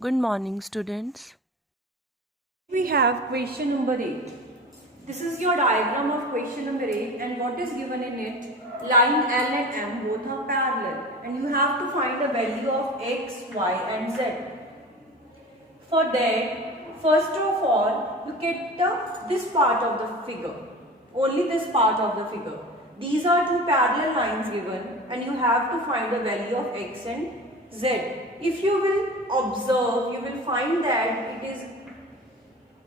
Good morning, students. We have question number 8. This is your diagram of question number 8, and what is given in it? Line L and M both are parallel, and you have to find the value of x, y and z. For that, first of all, look at this part of the figure. Only this part of the figure. These are two parallel lines given, and you have to find the value of x and z. If you will observe, you will find that it is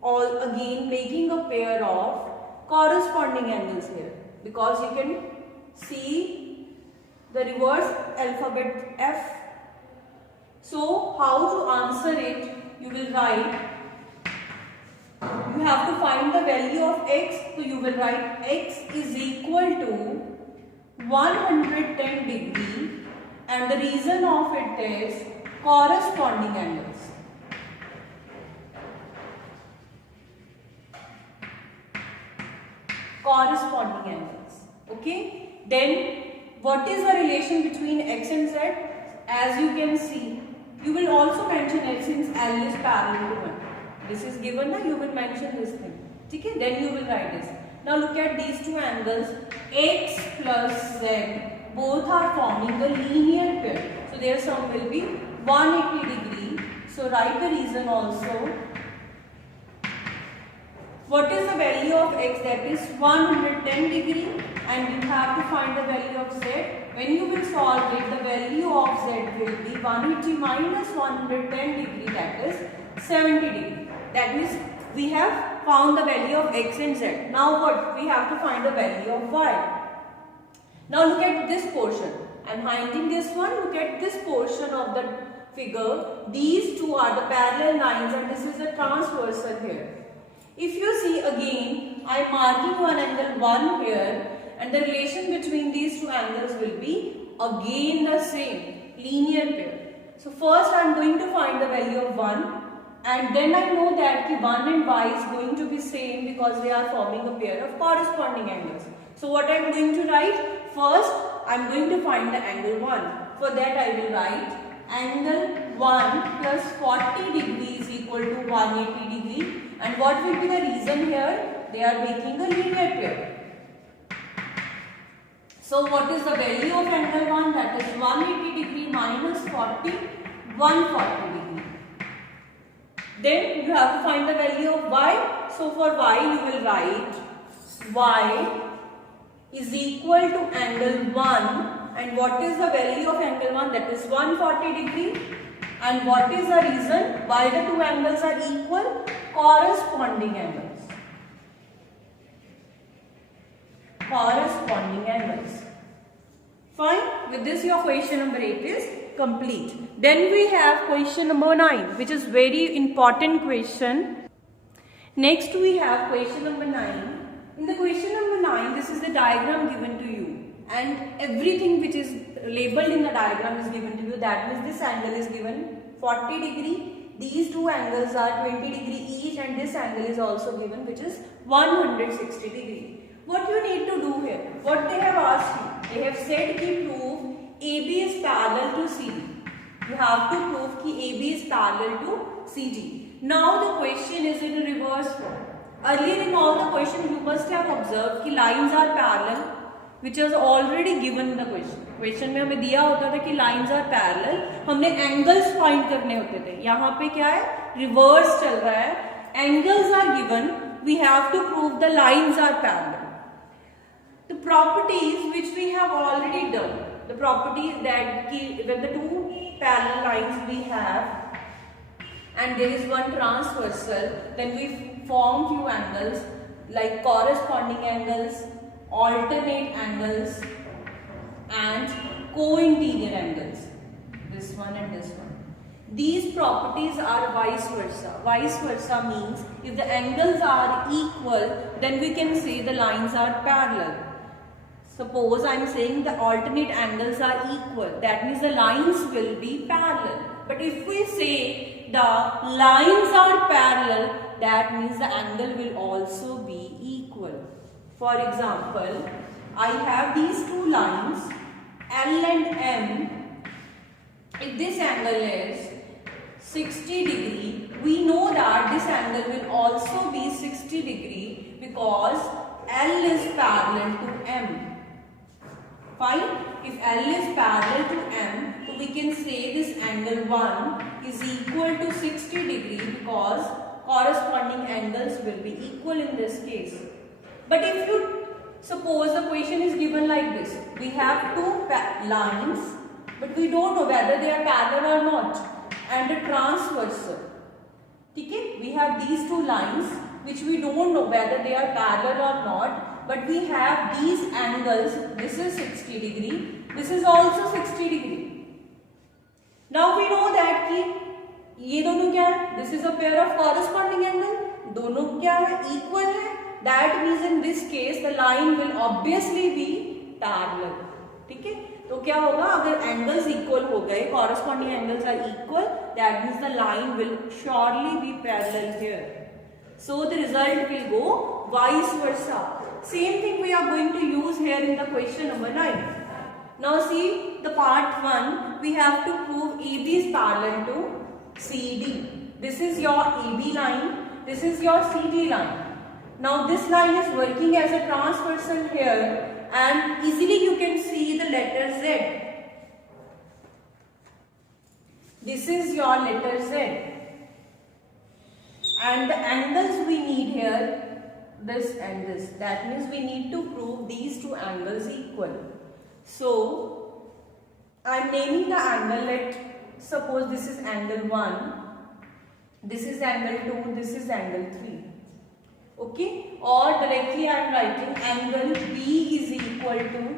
all again making a pair of corresponding angles here, because you can see the reverse alphabet F. So how to answer it? You will write, you have to find the value of x, so you will write x is equal to 110 degree, and the reason of it is corresponding angles. Corresponding angles. Okay. Then what is the relation between x and z? As you can see, you will also mention x since L is parallel to 1. This is given, you will mention this thing. Okay. Then you will write this. Now look at these two angles. X plus z both are forming a linear pair. So their sum will be 180 degree. So write the reason also. What is the value of x? That is 110 degree, and you have to find the value of z. When you will solve it, the value of z will be 180 minus 110 degree, that is 70 degree. That means we have found the value of x and z. Now what? We have to find the value of y. Now look at this portion. I am hiding this one. Look at this portion of the figure. These two are the parallel lines, and this is the transversal here. If you see again, I am marking one angle 1 here, and the relation between these two angles will be again the same, linear pair. So first I am going to find the value of 1, and then I know that 1 and y is going to be same because they are forming a pair of corresponding angles. So what I am going to write? First I am going to find the angle 1. For that I will write angle 1 plus 40 degree is equal to 180 degree. And what will be the reason here? They are making a linear pair. So what is the value of angle 1? That is 180 degree minus 40, 140 degree. Then you have to find the value of y. So for y you will write y is equal to angle 1. And what is the value of angle 1? That is 140 degree. And what is the reason why the two angles are equal? Corresponding angles. Corresponding angles. Fine. With this your question number 8 is complete. Then we have question number 9, which is very important question. Next we have question number 9. In the question number 9, this is the diagram given to you, and everything which is labeled in the diagram is given to you. That means this angle is given 40 degree, these two angles are 20 degree each, and this angle is also given, which is 160 degree. What you need to do here? What they have asked you? They have said ki prove AB is parallel to CD. You have to prove ki AB is parallel to CD. Now the question is in reverse form. Earlier in all the question you must have observed कि lines are parallel, which was already given in the question. Question में हमें दिया होता था कि lines are parallel, हमने angles find करने होते थे. यहाँ पे क्या है? Reverse चल रहा है. Angles are given, we have to prove the lines are parallel. The properties which we have already done. The properties that when the two parallel lines we have, and there is one transversal, then we form few angles like corresponding angles, alternate angles and co-interior angles, this one and this one. These properties are vice versa. Vice versa means if the angles are equal, then we can say the lines are parallel. Suppose I am saying the alternate angles are equal, that means the lines will be parallel. But if we say the lines are parallel, that means the angle will also be equal. For example, I have these two lines L and M. If this angle is 60 degree, we know that this angle will also be 60 degree because L is parallel to M. Fine. If L is parallel to M, so we can say this angle 1 is equal to 60 degree because corresponding angles will be equal in this case. But if you suppose the question is given like this, we have two lines, but we don't know whether they are parallel or not, and a transversal. Okay? We have these two lines which we don't know whether they are parallel or not, but we have these angles. This is 60 degree, this is also 60 degree. Now we know that कि ये दोनों क्या है? This is a pair of corresponding angle. दोनों क्या है? Equal है. That means in this case the line will obviously be parallel. ठीक है? तो क्या होगा? अगर angles equal हो गए, corresponding angles are equal, that means the line will surely be parallel here. So the result will go vice versa. Same thing we are going to use here in the question number 9. Now see the part 1, we have to prove AB is parallel to CD. This is your AB line, this is your CD line. Now this line is working as a transversal here and easily you can see the letter Z. This is your letter Z. And the angles we need here, this and this. That means we need to prove these two angles equal. So, I am naming the angle. Let suppose this is angle 1, this is angle 2, this is angle 3. Okay? Or directly I am writing angle B is equal to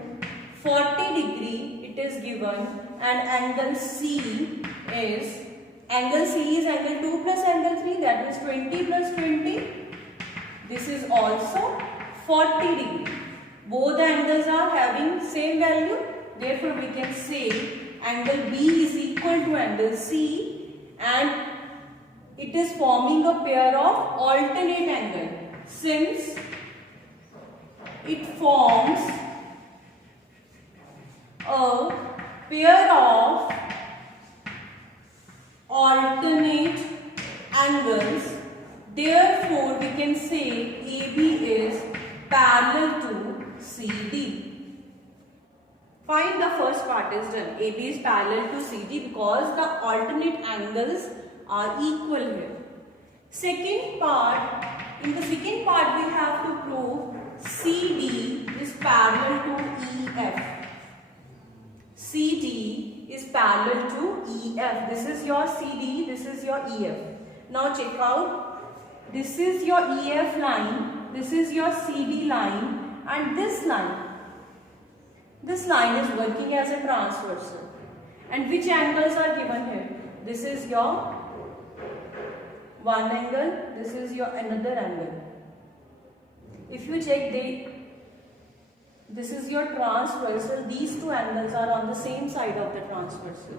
40 degree, it is given, and angle C is angle 2 plus angle 3, that means 20 plus 20. This is also 40 degree. Both angles are having same value. Therefore, we can say angle B is equal to angle C and it is forming a pair of alternate angle. Since it forms a pair of alternate angles, therefore we can say AB is parallel to CD. Fine, the first part is done. AB is parallel to CD because the alternate angles are equal here. Second part, in the second part we have to prove CD is parallel to EF. CD is parallel to EF. This is your CD, this is your EF. Now check out. This is your EF line, this is your CD line, and this line is working as a transversal. And which angles are given here? This is your one angle, this is your another angle. If you check this is your transversal, these two angles are on the same side of the transversal.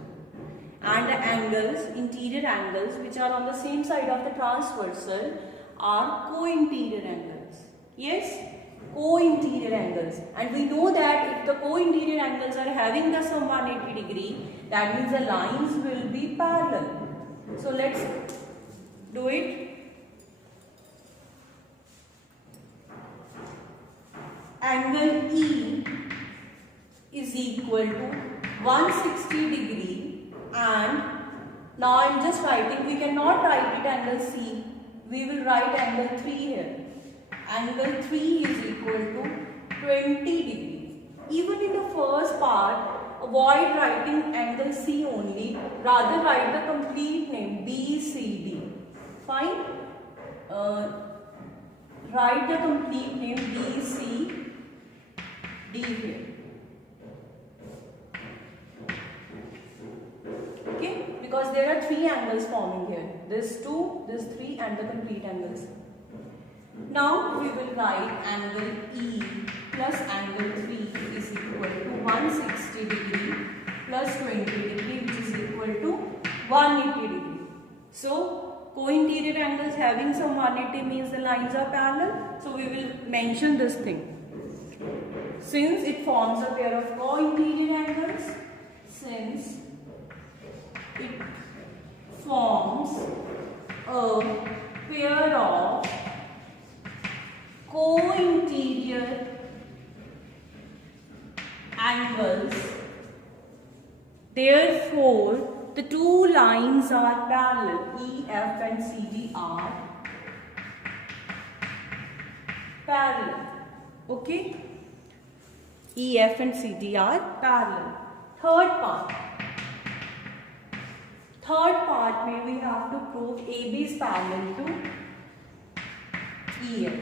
And the angles, interior angles, which are on the same side of the transversal are co-interior angles. Yes? Co-interior angles. And we know that if the co-interior angles are having the sum 180 degree, that means the lines will be parallel. So let's do it. Angle E is equal to 160 degree, and now I am just writing, we cannot write it angle C, we will write angle 3 here. Angle 3 is equal to 20 degree. Even in the first part, avoid writing angle C only, rather write the complete name BCD. Fine? Write the complete name BCD here. Okay? Because there are three angles forming here. This 2, this 3 and the complete angles. Now we will write angle E plus angle 3 is equal to 160 degree plus 20 degree, which is equal to 180 degree. So co-interior angles having some 180 means the lines are parallel. So we will mention this thing. Since it forms a pair of co-interior angles, since it forms a pair of co-interior angles, therefore the two lines are parallel. EF and CD are parallel. Okay, EF and CD are parallel. Third part में we have to prove AB is parallel to EF.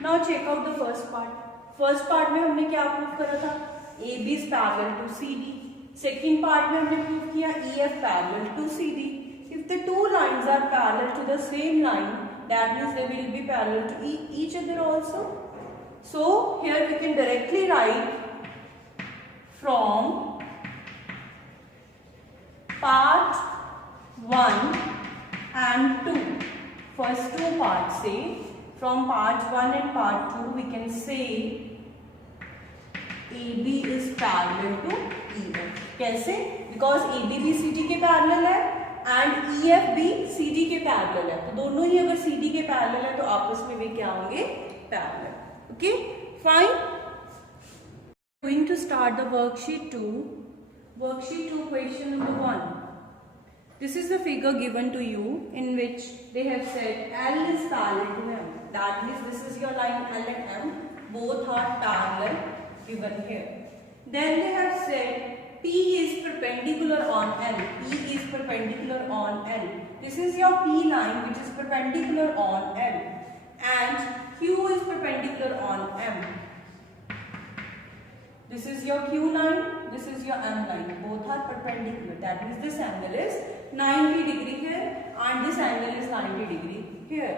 Now check out the first part. First part में हमने क्या prove करा था? AB is parallel to CD. Second part में हमने prove किया EF parallel to CD. If the two lines are parallel to the same line, that means they will be parallel to each other also. So here we can directly write from part 1 and 2. First two parts say, from part 1 and part 2 we can say AB is parallel to EF. कैसे? Because AB भी CD के parallel है and EF भी CD के parallel है. तो दोनों ही अगर CD के parallel है तो आपस में वे क्या होंगे? Parallel. Okay, fine. Going to start the worksheet 2. Worksheet 2, question number 1. This is the figure given to you in which they have said L is parallel to M. That means this is your line L and M. Both are parallel given here. Then they have said P is perpendicular on L. P is perpendicular on L. This is your P line which is perpendicular on L. And Q is perpendicular on M. This is your Q line, this is your M line. Both are perpendicular. That means this angle is 90 degree here and this angle is 90 degree here.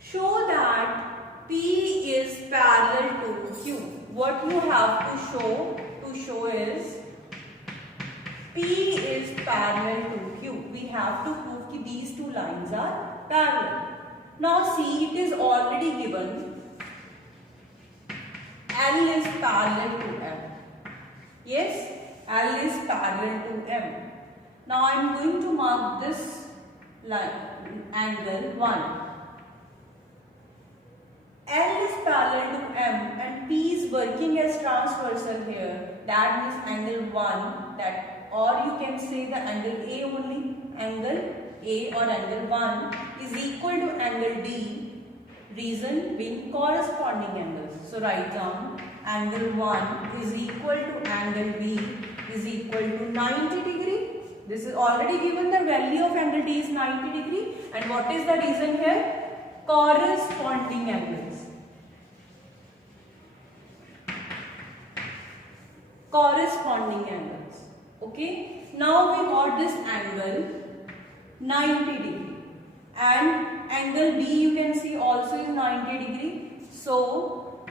Show that P is parallel to Q. What you have to show is P is parallel to Q. We have to prove that these two lines are parallel. Now see, it is already given L is parallel to M. Yes, L is parallel to M. Now I am going to mark this line, angle 1. L is parallel to M and P is working as transversal here. That means angle 1, that, or you can say the angle A only. Angle A or angle 1 is equal to angle D, reason being corresponding angles. So write down angle 1 is equal to angle B is equal to 90 degree. This is already given, the value of angle D is 90 degree. And what is the reason here? Corresponding angles. Corresponding angles. Okay. Now we got this angle 90 degree. And angle B you can see also is 90 degree. So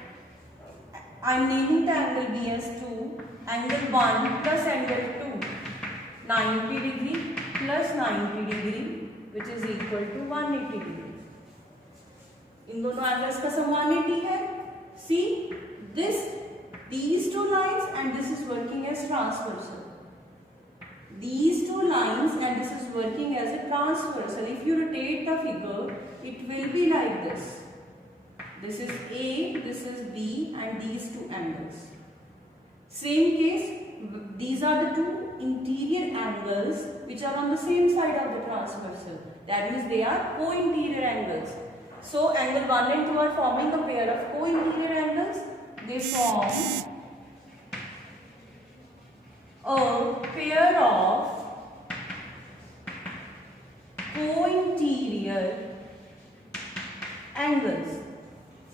I am naming the angle B as 2. Angle 1 plus angle 2. 90 degree plus 90 degree which is equal to 180 degree. इन दोनों angles का सम 180 है. See these two lines and this is working as transversal. These two lines and this is working as a transversal. If you rotate the figure, it will be like this. This is A, this is B and these two angles. Same case, these are the two interior angles which are on the same side of the transversal. That means they are co-interior angles. So angle 1 and 2 are forming a pair of co-interior angles. They form a pair of co-interior angles.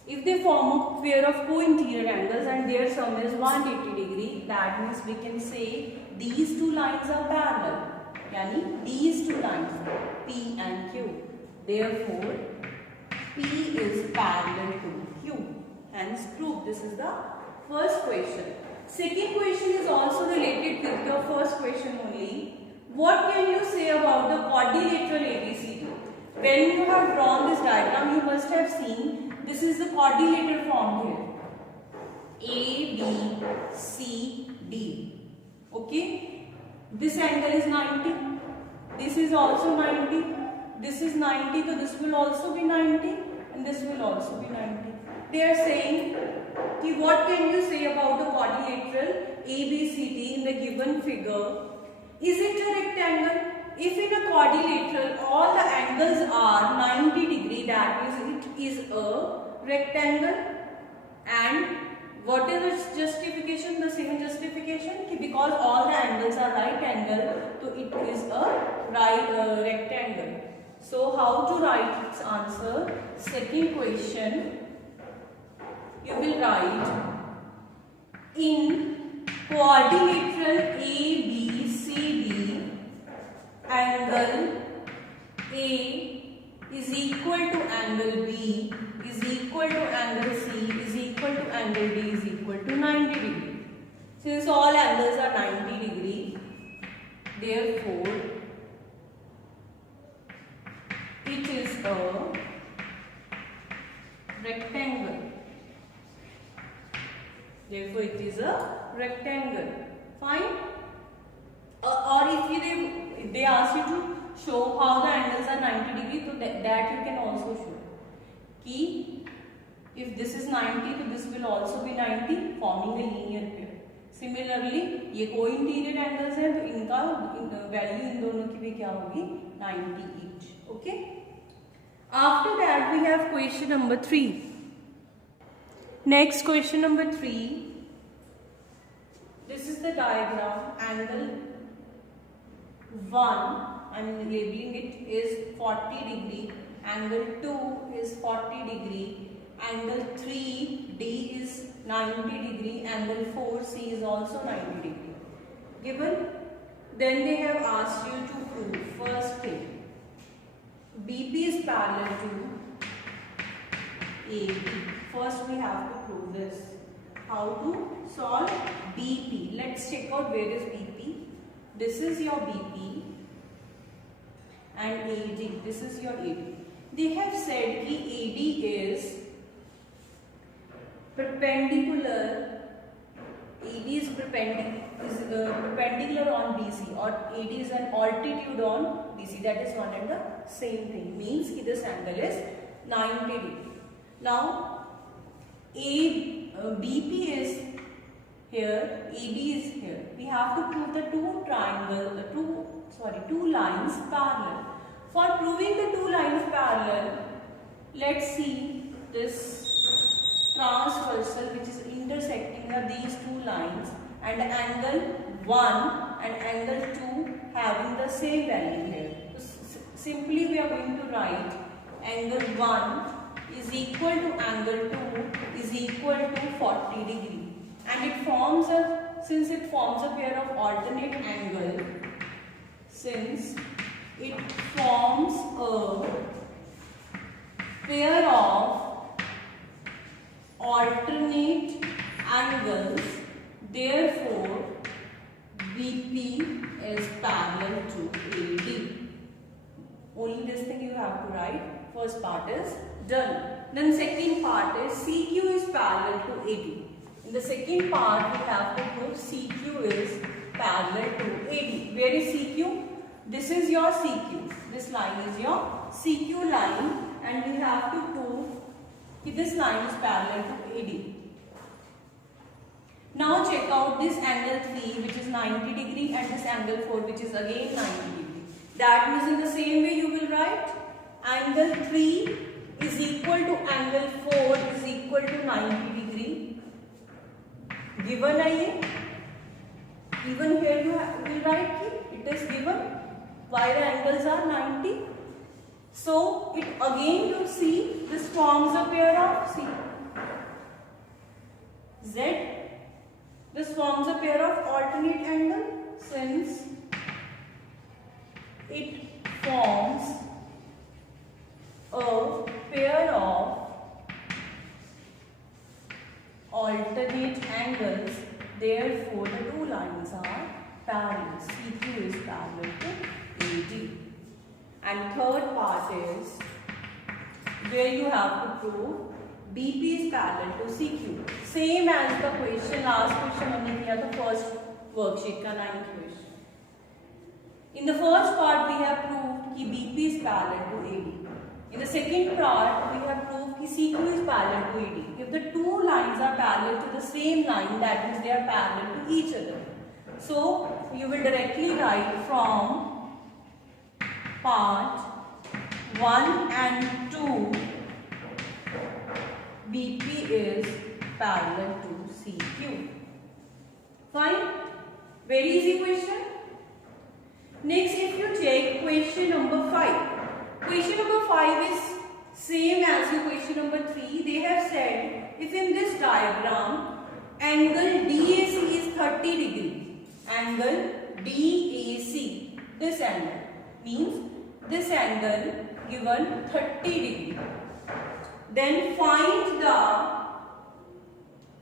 If they form a pair of co-interior angles and their sum is 180 degree, that means we can say these two lines are parallel. Yani these two lines, P and Q. Therefore, P is parallel to Q. Hence, proof. This is the first question. Second question is also related with your first question only. What can you say about the quadrilateral ABCD? When you have drawn this diagram, you must have seen this is the quadrilateral form here. A, B, C, D. Okay? This angle is 90. This is also 90. this is 90, so this will also be 90 and this will also be 90. They are saying what can you say about the quadrilateral ABCD in the given figure? Is it a rectangle? If in a quadrilateral all the angles are 90 degree, that means it is a rectangle. And what is its justification? The same justification, because all the angles are right angle, so it is a rectangle. So how to write its answer? Second question, you will write in quadrilateral ABCD, angle A is equal to angle B is equal to angle C is equal to angle D is equal to 90 degree. Since all angles are 90 degree, therefore it is a rectangle. Therefore it is a rectangle. Fine. Or if they ask you to show how the angles are 90 degree, so that you can also show. Ki if this is 90, so this will also be 90, forming a linear pair. Similarly, ये co-interior angles हैं, तो इनका value इन दोनों की भी क्या होगी? 90 each. Okay. After that, we have question number 3. Next, question number 3. This is the diagram. Angle 1, I am labeling it, is 40 degree. Angle 2 is 40 degree. Angle 3D is 90 degree. Angle 4C is also 90 degree. Given, then they have asked you to prove. First thing, BP is parallel to AB. First we have to prove this. How to solve BP? Let's check out where is BP. This is your BP and AD. This is your AD. They have said that AD is perpendicular. AD is perpendicular on BC, or AD is an altitude on BC. That is one and the same thing. Means that this angle is 90 degree. Now, BP is here, AD is here. We have to prove the two lines parallel. For proving the two lines parallel, let's see this transversal which is intersecting these two lines, and angle 1 and angle 2 having the same value here. So simply we are going to write angle 1 is equal to angle 2 is equal to 40 degree, and it forms since it forms a pair of alternate angle, since it forms a pair of alternate angles, therefore BP is parallel to AD. Only this thing you have to write. First part is done. Then second part is CQ is parallel to AD. In the second part we have to prove CQ is parallel to AD. Where is CQ? This is your CQ. This line is your CQ line, and we have to prove that this line is parallel to AD. Now check out this angle 3 which is 90 degree and this angle 4 which is again 90 degree. That means in the same way you will write angle 3 is equal to angle 4 is equal to 90 degree. Given है even here you will write it is given why the angles are 90. So it again you see this forms a pair of Z. This forms a pair of alternate angle, since it forms a pair of alternate angles, therefore the two lines are parallel. CQ is parallel to AD. And third part is where you have to prove BP is parallel to CQ. Same as the question, last question हमने किया था first worksheet का 9th question. In the first part we have proved कि BP is parallel to AD. In the second part, we have proved कि CQ is parallel to AD. If the two lines are parallel to the same line, that means they are parallel to each other. So you will directly write from part 1 and 2, BP is parallel to CQ. Fine? Very easy question. Next, if you check question number 5. Question number 5 is same as your question number 3. They have said if in this diagram angle DAC is 30 degree. Angle DAC, this angle means this angle given 30 degree. Then find the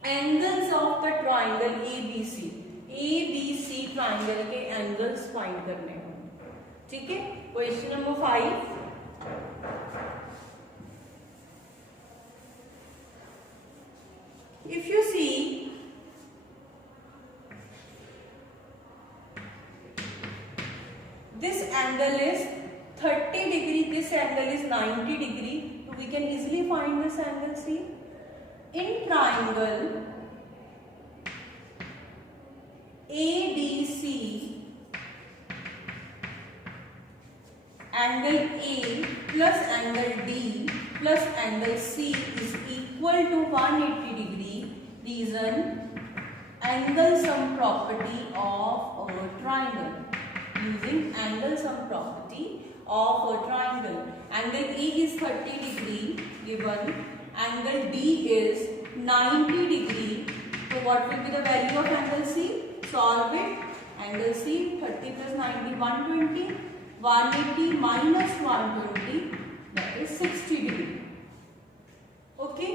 angles of the triangle ABC. ABC triangle के angles find करने हैं. ठीक है? Question number 5. If you see this angle is 30 degree, this angle is 90 degree, so we can easily find this angle. See, in triangle ADC, angle A plus angle D plus angle C is equal to 180 degree. Reason, angle sum property of a triangle. Using angle sum property of a triangle. Angle A is 30 degree given angle D is 90 degree. So what will be the value of angle C? Solve it. Angle C 30 plus 90 120. 180 minus 120, that is 60 degree. Okay,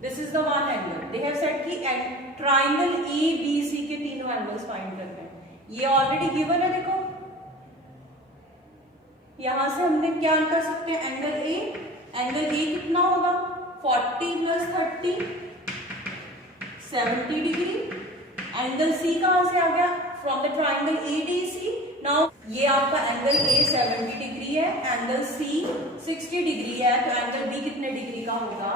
this is the one angle. They have said कि triangle ABC के तीनों angles find करते हैं. ये already given है. देखो यहां से हमने क्या कर सकते हैं? एंगल A कितना होगा? 40 plus 30 70 डिग्री. एंगल C कहां से आ गया? From the triangle ADC. Now ये आपका एंगल A 70 डिग्री है, एंगल C 60 डिग्री है, तो एंगल B कितने डिग्री का होगा?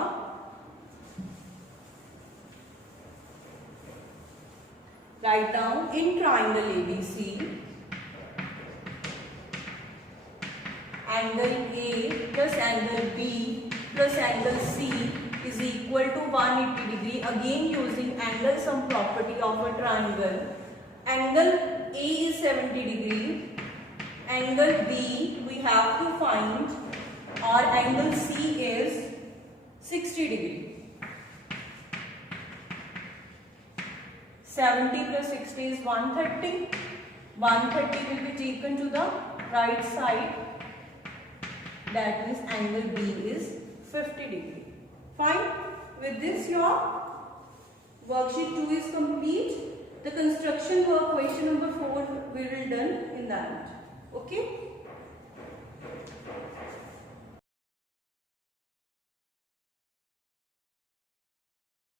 Write down in triangle ABC angle A plus angle B plus angle C is equal to 180 degree. Again using angle sum property of a triangle. Angle A is 70 degree. Angle B we have to find, or angle C is 60 degree. 70 plus 60 is 130. 130 will be taken to the right side. That means angle B is 50 degree. Fine. With this your worksheet 2 is complete. The construction work question number 4 we will done in that. Okay.